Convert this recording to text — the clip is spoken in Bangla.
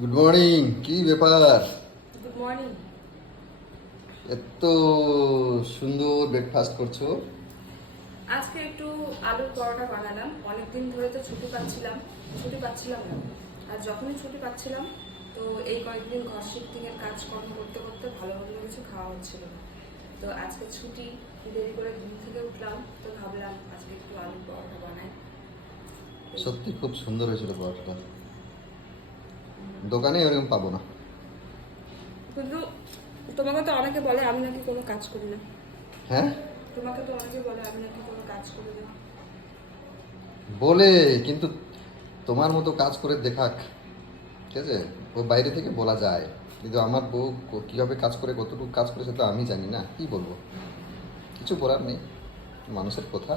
Good morning. কি ব্যাপার? Good morning. এত সুন্দর ব্রেকফাস্ট করছো? আজকে একটু আলুর পরোটা বানালাম। অনেকদিন ধরে তো ছুটি পাচ্ছিলাম না। আর যখনই ছুটি পাচ্ছিলাম তো এই কয়েকদিন ঘর শিফটিং এর কাজকর্ম করতে করতে ভালো মন্দ কিছু খাওয়া হচ্ছিল না। তো আজকে ছুটি, দেরি করে ঘুম থেকে উঠলাম, তো ভাবলাম আজকে একটু আলুর পরোটা বানাই। সত্যি খুব সুন্দর হয়েছিল পরোটাটা। দোকানে এরকম পাবো না। কিন্তু তোমাকে তো অনেকে বলে আমি নাকি কোনো কাজ করি না। হ্যাঁ, তোমাকে তো অনেকে বলে আমি নাকি কোনো কাজ করি না। বলে, কিন্তু তোমার মতো কাজ করে দেখাক, ঠিক আছে? ও বাইরে থেকে বলা যায়, কিন্তু আমার বউ কিভাবে কাজ করে, কতটুকু কাজ করে সেটা আমি জানি না, কি বলবো? কিছু বলার নেই, মানুষের কথা।